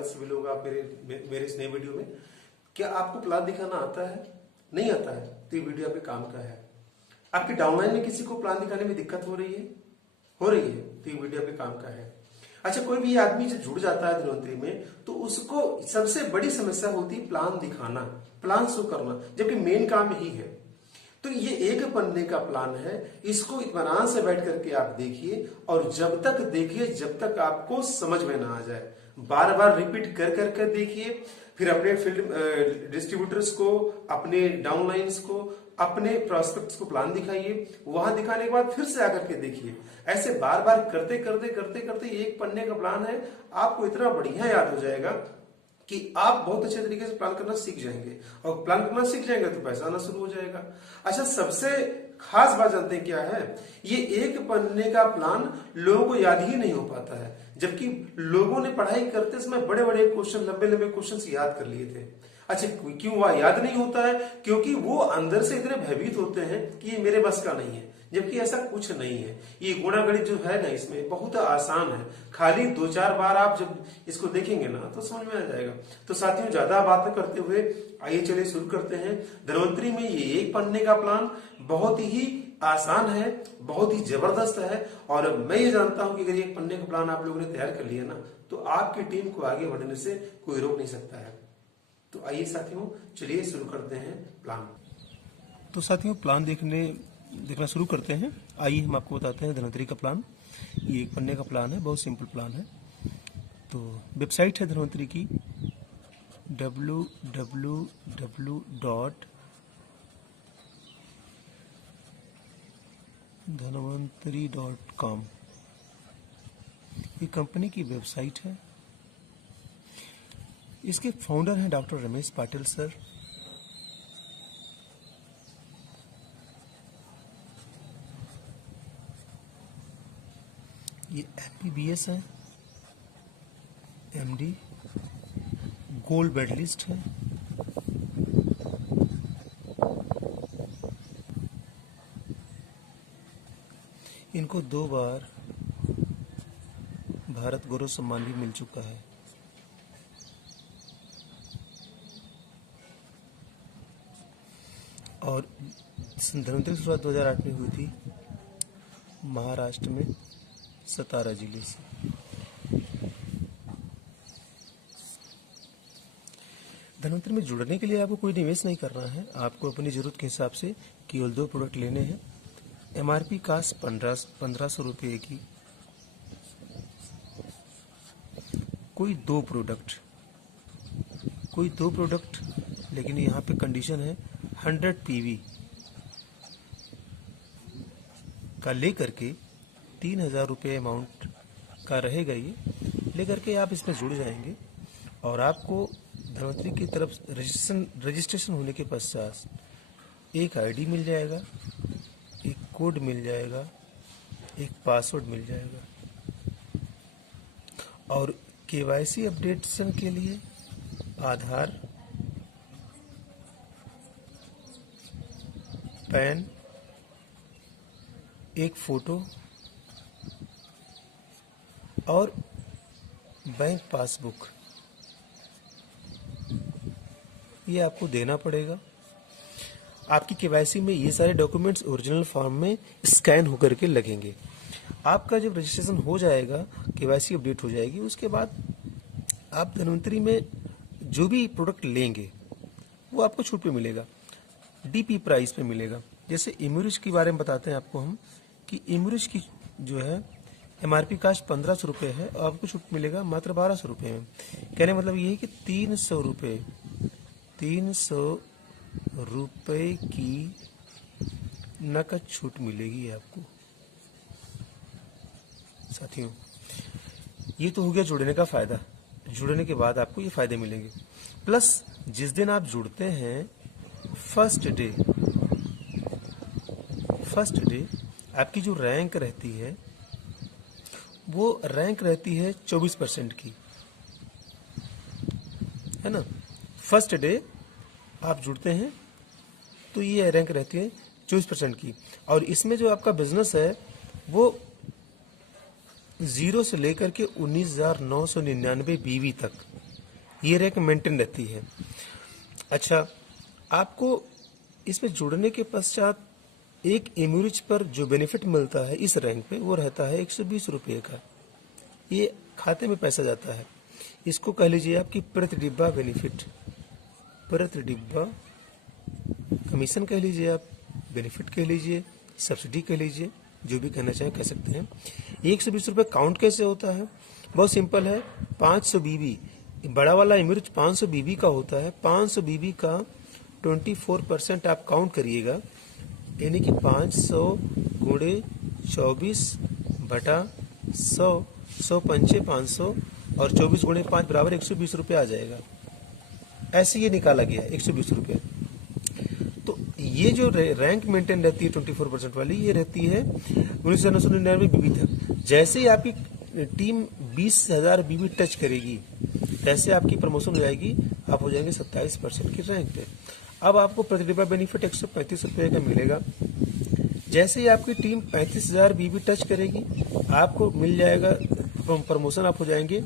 स्वागत सभी लोग आप मेरे इस नए वीडियो में। क्या आपको प्लान दिखाना आता है? नहीं आता है तो ये वीडियो आपके काम का है। आपकी डाउनलाइन में किसी को प्लान दिखाने में दिक्कत हो रही है तो ये वीडियो आपके काम का है। अच्छा, कोई भी आदमी जब जुड़ जाता है धन्वंतरी में तो उसको सबसे बड़ी समस्या होती है प्लान दिखाना, प्लान शो करना, जबकि मेन काम यही है। तो ये एक पन्ने का प्लान है, इसको इत्मीनान से बैठ करके आप देखिए और जब तक देखिए जब तक आपको समझ में ना आ जाए, बार बार रिपीट कर करके देखिए। फिर अपने फील्ड डिस्ट्रीब्यूटर्स को, अपने डाउनलाइंस को, अपने प्रोस्पेक्ट्स को प्लान दिखाइए। वहां दिखाने के बाद फिर से आकर के देखिए। ऐसे बार बार करते करते करते करते एक पन्ने का प्लान है, आपको इतना बढ़िया याद हो जाएगा कि आप बहुत अच्छे तरीके से प्लान करना सीख जाएंगे। और प्लान करना सीख जाएंगे तो पैसा आना शुरू हो जाएगा। अच्छा, सबसे खास बात जानते हैं क्या है? ये एक पन्ने का प्लान लोगों को याद ही नहीं हो पाता है, जबकि लोगों ने पढ़ाई करते समय बड़े बड़े क्वेश्चन, लंबे लंबे क्वेश्चन याद कर लिए थे। अच्छा, क्यों वह याद नहीं होता है? क्योंकि वो अंदर से इतने भयभीत होते हैं कि ये मेरे बस का नहीं है, जबकि ऐसा कुछ नहीं है। ये गुणा गणित जो है ना, इसमें बहुत आसान है। खाली 2-4 बार आप जब इसको देखेंगे ना तो समझ में आ जाएगा। तो साथियों, ज्यादा बात न करते हुए आइए चलिए शुरू करते हैं। धन्वंतरी में ये एक पन्ने का प्लान बहुत ही आसान है, बहुत ही जबरदस्त है। और मैं ये जानता हूं कि अगर एक पन्ने का प्लान आप लोगों ने तैयार कर लिया ना तो आपकी टीम को आगे बढ़ने से कोई रोक नहीं सकता है। तो आइए साथियों, चलिए शुरू करते हैं प्लान। तो साथियों, प्लान देखना शुरू करते हैं। आइए हम आपको बताते हैं धन्वंतरी का प्लान। ये एक पन्ने का प्लान है, बहुत सिंपल प्लान है। तो वेबसाइट है धन्वंतरी की www.dhanvantari.com। ये कंपनी की वेबसाइट है। इसके फाउंडर हैं डॉक्टर रमेश पाटिल सर। ये MBBS है, MD, गोल्ड मेडलिस्ट है। इनको 2 बार भारत गौरव सम्मान भी मिल चुका है। और धन्वंतरी की शुरुआत 2008 में हुई थी महाराष्ट्र में सतारा जिले से। धन्वंतरी में जुड़ने के लिए आपको कोई निवेश नहीं करना है। आपको अपनी जरूरत के हिसाब से केवल 2 प्रोडक्ट लेने हैं। MRP कास्ट 1500 रुपये की। कोई दो प्रोडक्ट, लेकिन यहाँ पे कंडीशन है 100 PV का लेकर के 3000 रुपये अमाउंट का रहेगा। ये लेकर के आप इसमें जुड़ जाएंगे और आपको धन्वंतरी की तरफ रजिस्ट्रेशन होने के पश्चात एक ID मिल जाएगा, एक कोड मिल जाएगा, एक पासवर्ड मिल जाएगा। और KYC अपडेशन के लिए आधार, पैन, एक फोटो और बैंक पासबुक ये आपको देना पड़ेगा। आपकी KYC में ये सारे डॉक्यूमेंट्स ओरिजिनल फॉर्म में स्कैन होकर के लगेंगे। आपका जब रजिस्ट्रेशन हो जाएगा, KYC अपडेट हो जाएगी, उसके बाद आप धन्वंतरी में जो भी प्रोडक्ट लेंगे वो आपको छूट पे मिलेगा, DP प्राइस पे मिलेगा। जैसे इम्यूरिज के बारे में बताते हैं आपको हम कि इम्यूरिज की जो है MRP कास्ट 1500 रुपये है और आपको छूट मिलेगा मात्र 1200 रुपये में। कहने मतलब ये है कि 300 रुपये की नकद छूट मिलेगी आपको। साथियों, ये तो हो गया जुड़ने का फायदा। जुड़ने के बाद आपको ये फायदे मिलेंगे। प्लस जिस दिन आप जुड़ते हैं फर्स्ट डे आपकी जो रैंक रहती है वो रैंक रहती है 24% की, है ना। फर्स्ट डे आप जुड़ते हैं तो ये रैंक रहती है 24% की। और इसमें जो आपका बिजनेस है वो 0 से लेकर के 19,999 BV तक ये रैंक मेंटेन रहती है। अच्छा, आपको इसमें जुड़ने के पश्चात एक एवरेज पर जो बेनिफिट मिलता है इस रैंक पे वो रहता है 120 रुपये का। ये खाते में पैसा जाता है। इसको कह लीजिए आपकी प्रति डिब्बा बेनिफिट, प्रति डिब्बा कमीशन कह लीजिए, आप बेनिफिट कह लीजिए, सब्सिडी कह लीजिए, जो भी कहना चाहें कह सकते हैं। 120 रुपये काउंट कैसे होता है? बहुत सिंपल है। 500 बीबी, बड़ा वाला एवरेज 500 बीबी का होता है। 500 बीबी का 24% आप काउंट करिएगा, यानी कि 500 गुणे 24 बटा 100, 100 पंचे 500 और 24 गुणे 5 बराबर 120 रुपये आ जाएगा। ऐसे ये निकाला गया 120 रुपये। तो ये जो रैंक मेंटेन रहती है 24% वाली, ये रहती है 1999 बीबी तक। जैसे ही आपकी टीम 20,000 बीबी टच करेगी तैसे आपकी प्रमोशन हो जाएगी, आप हो जाएंगे 27% की रैंक पे। अब आपको प्रति डिब्बा बेनिफिट 135 रुपये का मिलेगा। जैसे ही आपकी टीम 35,000 बीबी टच करेगी, आपको मिल जाएगा प्रमोशन, आप हो जाएंगे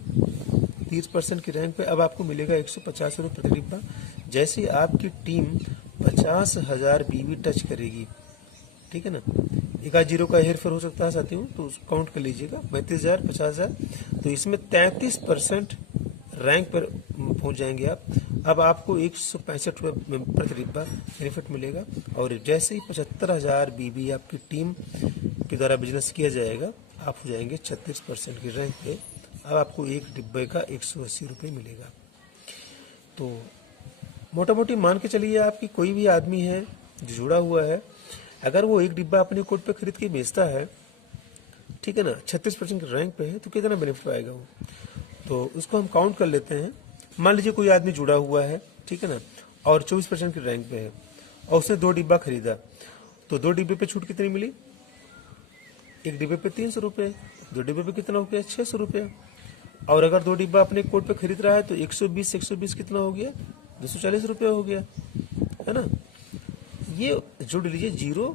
30% की रैंक पे। अब आपको मिलेगा 150 रुपये प्रति डिब्बा। जैसे ही आपकी टीम 50,000 बीबी टच करेगी, ठीक है ना, एक आध जीरो का हेर फेर हो सकता है साथियों, तो काउंट कर लीजिएगा 35,000, 50,000, तो इसमें 33% रैंक पर पहुंच जाएंगे आप। अब आपको 165 रुपये प्रति डिब्बा बेनिफिट मिलेगा। और जैसे ही 75,000 बीबी आपकी टीम के द्वारा बिजनेस किया जाएगा, आप हो जाएंगे 36% की रैंक पे। अब आपको एक डिब्बे का 180 रुपये मिलेगा। तो मोटा मोटी मान के चलिए आपकी कोई भी आदमी है जो जुड़ा हुआ है, अगर वो एक डिब्बा अपने कोड पे खरीद के बेचता है, ठीक है ना, 36% की रैंक पे है, तो कितना बेनिफिट पाएगा वो? तो उसको हम काउंट कर लेते हैं। मान लीजिए कोई आदमी जुड़ा हुआ है, ठीक है ना, और 24% की रैंक पे है, और उसने 2 डिब्बा खरीदा, तो 2 डिब्बे पे छूट कितनी मिली? एक डिब्बे पे 300 रुपये, 2 डिब्बे पे कितना हो गया? 600 रुपये। और अगर 2 डिब्बा अपने कोड पे खरीद रहा है तो 120 कितना हो गया? 240 रुपये हो गया, है ना। ये जोड़ लीजिए 0,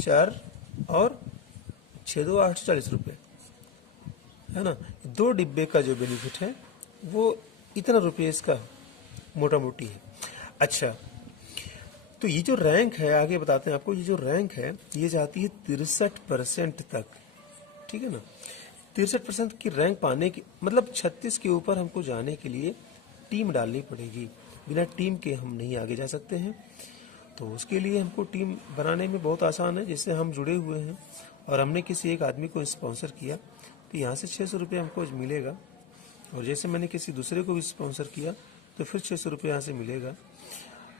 4 और 6, 2, 840 रुपये, है ना। 2 डिब्बे का जो बेनिफिट है वो इतना रुपये इसका मोटा मोटी है। अच्छा, तो ये जो रैंक है, आगे बताते हैं आपको, ये जो रैंक है ये जाती है 63% तक, ठीक है ना। 63% की रैंक पाने की मतलब 36 के ऊपर हमको जाने के लिए टीम डालनी पड़ेगी। बिना टीम के हम नहीं आगे जा सकते हैं। तो उसके लिए हमको टीम बनाने में बहुत आसान है। जैसे हम जुड़े हुए हैं और हमने किसी एक आदमी को स्पॉन्सर किया, तो यहाँ से 600 रुपये हमको मिलेगा। और जैसे मैंने किसी दूसरे को भी स्पॉन्सर किया तो फिर 600 रुपये यहाँ से मिलेगा।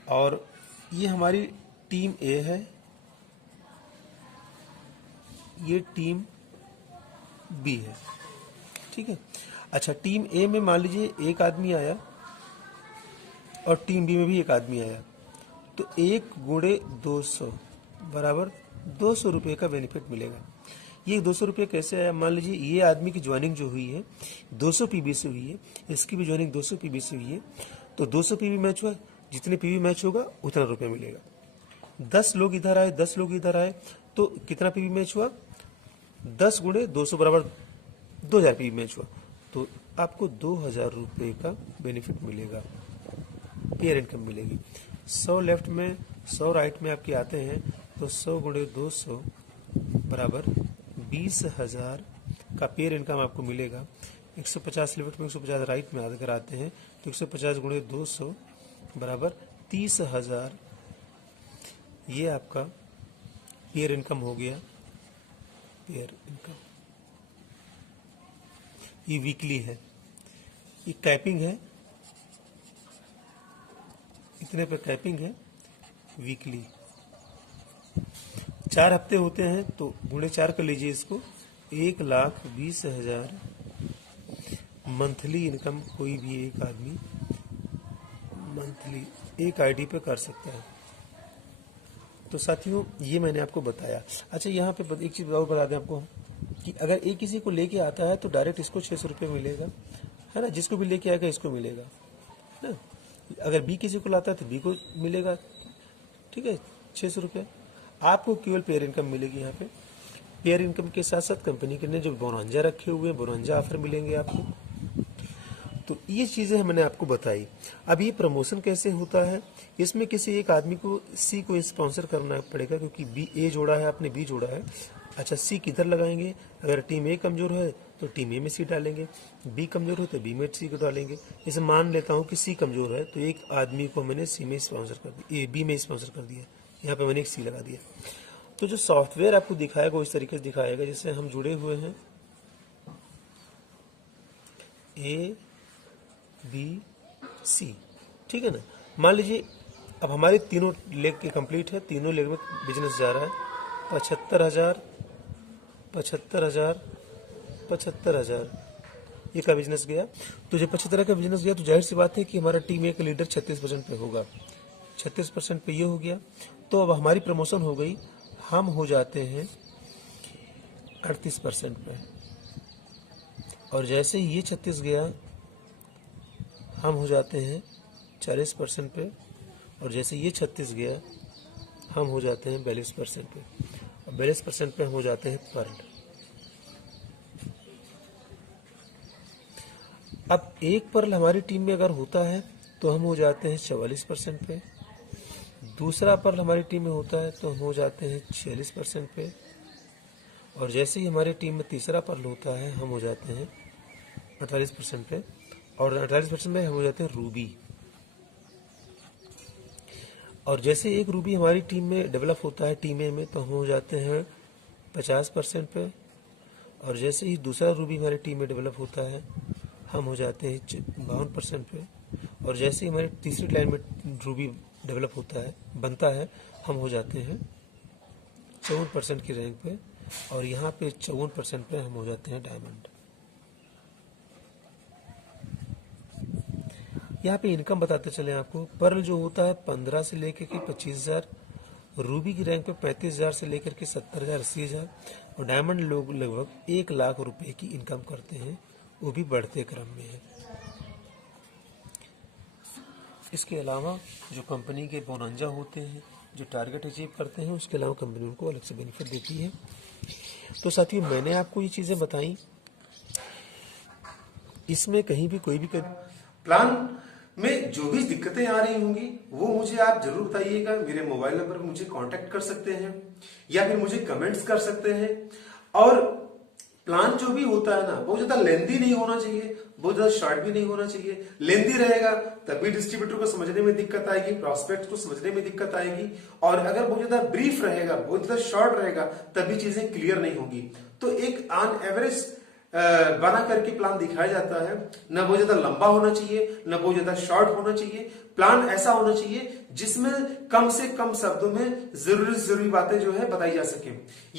और ये हमारी टीम ए है, ये टीम बी है, ठीक है। अच्छा, टीम ए में मान लीजिए एक आदमी आया और टीम बी में भी एक आदमी आया, तो 1 गुणे 200 बराबर 200 रुपये का बेनिफिट मिलेगा। ये 200 रुपये कैसे आया? मान लीजिए ये आदमी की ज्वाइनिंग जो हुई है 200 पीबी से हुई है, इसकी भी ज्वाइनिंग 200 पीबी से हुई है, तो 200 पीबी मैच हुआ, जितने पीबी मैच होगा उतना रुपये मिलेगा। 10 लोग इधर आए, 10 लोग इधर आए, तो कितना पीबी मैच हुआ? 10 गुणे 200 बराबर 2000 पीबी मैच हुआ, तो आपको 2000 रुपये का बेनिफिट मिलेगा, पेयर इनकम मिलेगी। 100 लेफ्ट में 100 राइट में आपके आते हैं, तो 100 गुणे 200 बराबर 20,000 का पेयर इनकम आपको मिलेगा। 150 लेफ्ट में 150 राइट में अगर आते हैं, तो 150 गुणे 200 बराबर 30,000, ये आपका पेयर इनकम हो गया। पेयर इनकम ये वीकली है, ये कैपिंग है, इतने पे कैपिंग है वीकली। 4 हफ्ते होते हैं, तो गुणे 4 कर लीजिए इसको, 1,20,000 मंथली इनकम कोई भी एक आदमी मंथली एक आईडी पे कर सकता है। तो साथियों ये मैंने आपको बताया। अच्छा, यहाँ पे एक चीज और बता दें आपको कि अगर एक किसी को लेके आता है तो डायरेक्ट इसको 600 रुपये मिलेगा, है ना। जिसको भी लेके आएगा इसको मिलेगा, है ना। अगर बी किसी को लाता है तो बी को मिलेगा, ठीक है, 600 रुपये। आपको केवल पेयर इनकम मिलेगी। यहाँ पे पेयर इनकम के साथ साथ कंपनी के ने जो बोनांजा रखे हुए हैं, बोनांजा ऑफर मिलेंगे आपको। तो ये चीजें मैंने आपको बताई। अब ये प्रमोशन कैसे होता है, इसमें किसी एक आदमी को सी को स्पॉन्सर करना पड़ेगा, क्योंकि बी ए जोड़ा है, आपने बी जोड़ा है। अच्छा, सी किधर लगाएंगे? अगर टीम ए कमजोर है तो टीम ए में सी डालेंगे, बी कमजोर है तो बी में सी को डालेंगे। जैसे मान लेता हूँ कि सी कमजोर है, तो एक आदमी को मैंने सी में स्पॉन्सर कर दिया, बी में स्पॉन्सर कर दिया, यहाँ पे मैंने एक सी लगा दिया। तो जो सॉफ्टवेयर आपको दिखाएगा वो इस तरीके से दिखाएगा, जैसे हम जुड़े हुए हैं ए बी सी, ठीक है ना। मान लीजिए अब हमारे तीनों लेग के कंप्लीट है, तीनों लेग में बिजनेस जा रहा है 75,000, 75,000, 75,000, ये का बिजनेस गया। तो जब 75 का बिजनेस गया तो जाहिर सी बात है कि हमारा टीम ए का लीडर 36% पे होगा, 36% पे ये हो गया। तो अब हमारी प्रमोशन हो गई, हम हो जाते हैं 38% पे। और जैसे ही ये 36 गया हम हो जाते हैं 40% पे, और जैसे ये 36 गया हम हो जाते हैं 42% पे, और 42% पे हम हो जाते हैं पर्ल। अब एक पर्ल हमारी टीम में अगर होता है तो हम हो जाते हैं 44% पे, दूसरा पर्ल हमारी टीम में होता है तो हम हो जाते हैं 46% पे, और जैसे ही हमारी टीम में तीसरा पर्ल होता है हम हो जाते हैं 48% पे, और 48% में हम हो जाते हैं रूबी। और जैसे एक रूबी हमारी टीम में डेवलप होता है टीम ए में तो हम हो जाते हैं 50% पे, और जैसे ही दूसरा रूबी हमारी टीम में डेवलप होता है हम हो जाते हैं 52% पे, और जैसे ही हमारी तीसरी लाइन में रूबी डेवलप होता है बनता है हम हो जाते हैं 54% की रैंक पे, और यहाँ पे 54% पे हम हो जाते हैं डायमंड। यहाँ पे इनकम बताते चले आपको, पर्ल जो होता है 15 से लेकर के 25,000, रूबी की रैंक पे 35,000 से लेकर के 70,000, 80,000, और डायमंड लोग लगभग 1 लाख रुपए की इनकम करते हैं, वो भी बढ़ते क्रम में है। इसके अलावा जो कंपनी के बोनंजा होते हैं, जो टारगेट अचीव करते हैं, उसके अलावा कंपनी उनको अलग से बेनिफिट देती है। तो साथियों, मैंने आपको ये चीजें बताई, इसमें कहीं भी कोई भी प्लान में जो भी दिक्कतें आ रही होंगी वो मुझे आप जरूर बताइएगा। मेरे मोबाइल नंबर पर मुझे कांटेक्ट कर सकते हैं या फिर मुझे कमेंट्स कर सकते हैं। और प्लान जो भी होता है ना, बहुत ज्यादा लेंदी नहीं होना चाहिए, बहुत ज्यादा शॉर्ट भी नहीं होना चाहिए। लेंदी रहेगा तभी डिस्ट्रीब्यूटर को समझने में दिक्कत आएगी, प्रॉस्पेक्ट को समझने में दिक्कत आएगी, और अगर बहुत ज्यादा ब्रीफ रहेगा, बहुत ज्यादा शॉर्ट रहेगा, तभी चीजें क्लियर नहीं होगी। तो एक ऑन एवरेज बना करके प्लान दिखाया जाता है। न बहुत ज्यादा लंबा होना चाहिए, न बहुत ज्यादा शॉर्ट होना चाहिए। प्लान ऐसा होना चाहिए जिसमें कम से कम शब्दों में जरूरी बातें जो है बताई जा सके।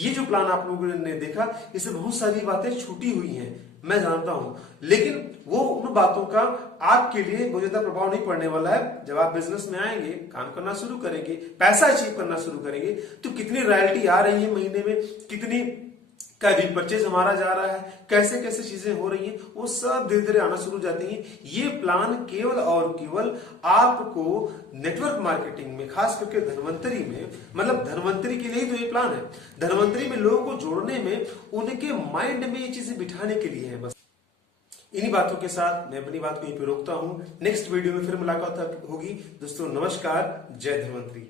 ये जो प्लान आप लोगों ने देखा, इसमें बहुत सारी बातें छूटी हुई हैं, मैं जानता हूं, लेकिन वो उन बातों का आपके लिए बहुत ज्यादा प्रभाव नहीं पड़ने वाला है। जब आप बिजनेस में आएंगे, काम करना शुरू करेंगे, पैसा अचीव करना शुरू करेंगे, तो कितनी रॉयल्टी आ रही है महीने में, कितनी का रिपर्चेज हमारा जा रहा है, कैसे कैसे चीजें हो रही हैं, वो सब धीरे धीरे आना शुरू हो जाती हैं। ये प्लान केवल और केवल आपको नेटवर्क मार्केटिंग में, खास करके धनवंतरी में, मतलब धनवंतरी के लिए तो ये प्लान है, धनवंतरी में लोगों को जोड़ने में, उनके माइंड में ये चीजें बिठाने के लिए है। बस इन्हीं बातों के साथ मैं अपनी बात को यहीं पे रोकता हूं। नेक्स्ट वीडियो में फिर मुलाकात होगी। दोस्तों नमस्कार, जय धनवंतरी।